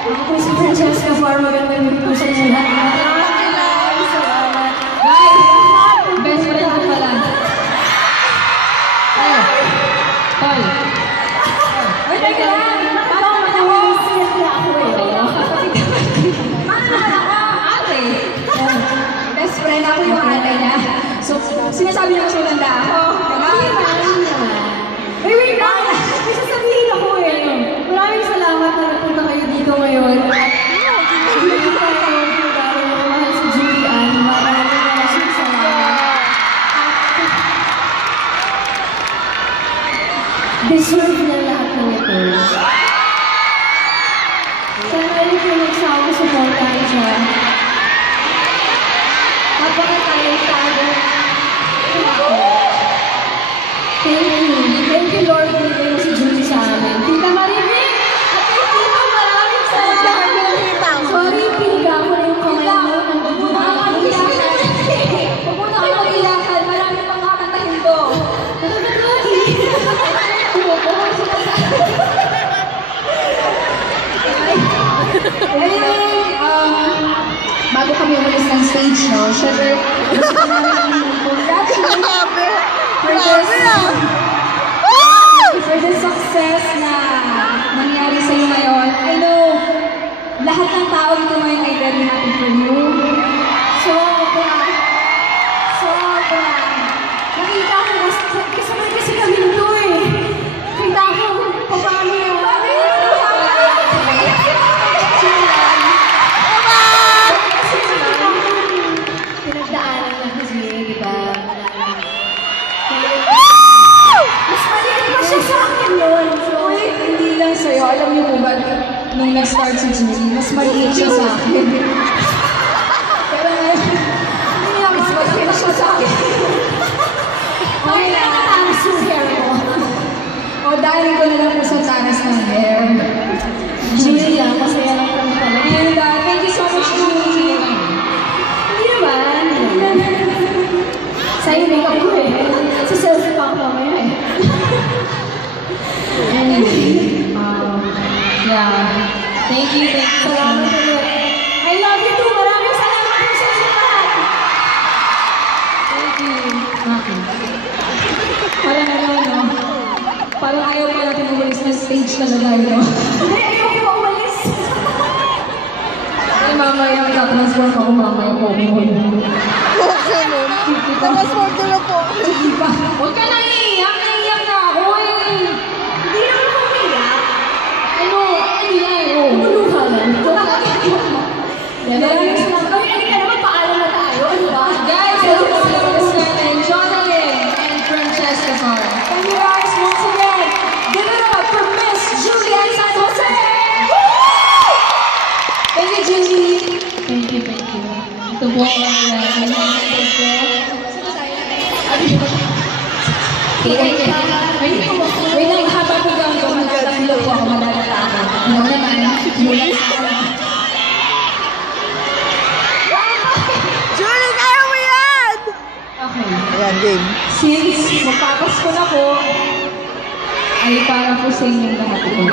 Ako po si Francesca Far. Magandang gabi po sa inyo lahat. Salamat. Guys, best friend ko pala. Tol. Ay, teka lang. Paano naman ako? Sinet na ako eh. Paano naman ako? Ate. Best friend ako yung ate niya. So, sinasabi niya mas maganda ako. Diba? Wait, wait lang. May sasabihin ako eh. Maraming salamat na napunta kayo dito ngayon. Hindi ko pa tawag yung gano'n yung mahal si Julian. Maraming salamat. Deserve niya lahat ng ito. Sana ulit yung nagsawa supportahan siya. Napaka-talentado. Thank you Lord, binigay mo si Julie sa amin. Tita Maribel! At kay Tita, maraming salamat. Sorry, piniga ko na yung kamay mo. Huwag muna kayo mag-ilakan. Marami pang kakantahin ko. Anyway, bago kami umalis ng stage, no? Syempre, gusto ko namin congratulations for the success na nangyari sa'yo ngayon. I know, lahat ng tao dito ngayon ay very happy for you. Sobra. Nakita ko, kasama kasi kami nito eh. Nakita ko, paano yung pinagdaanan niya kasi, di ba? Mas maliit pa siya sa akin yun. So, Hindi lang sa'yo, alam niyo po ba, nung nag-start si Julie, mas maliit siya sa akin. Pero ngayon, mas maliit siya sa akin. okay na nakatapos yung hair mo. O dahil ko na lang po sa tanas ng hair. Julia, masaya lang kami pala. And thank you so much, Julie. Hindi naman. Sa'yo makeup ko eh. Sa selfie pa ako mamaya eh. Anyway, yeah. Thank you. Salamat ulit. I love you too. Maraming salamat po sa inyo lahat. Thank you. Parang no? Parang ayaw pa natin umalis na stage talaga, no? Hindi, ayaw ko umalis. Ay, mamaya mag-transform ako mamaya po. Okay, nun. Nag-sport ko lang po. Huwag ka nang iiyak. Naiiyak na ako eh. Hindi naman ako umiyak. Ano yan? Umuluha lang. Maraming salamat. Ay, ka naman, paalam na tayo. Ano ba? Guys, ito po sa mga natin, Jonathan and Francesca Far. Thank you guys once again. Give it up for Miss Julian San Jose! Thank you, Julie. Thank you. Ito po ang wait lang, haba po gawin ko. Magtatanggap po ako, madadatakan. Ano naman, mula sa Julie, kaya mo yan! Okay. Ayan, game. Since magpapasko na po, ay para po sa inyong lahat ito.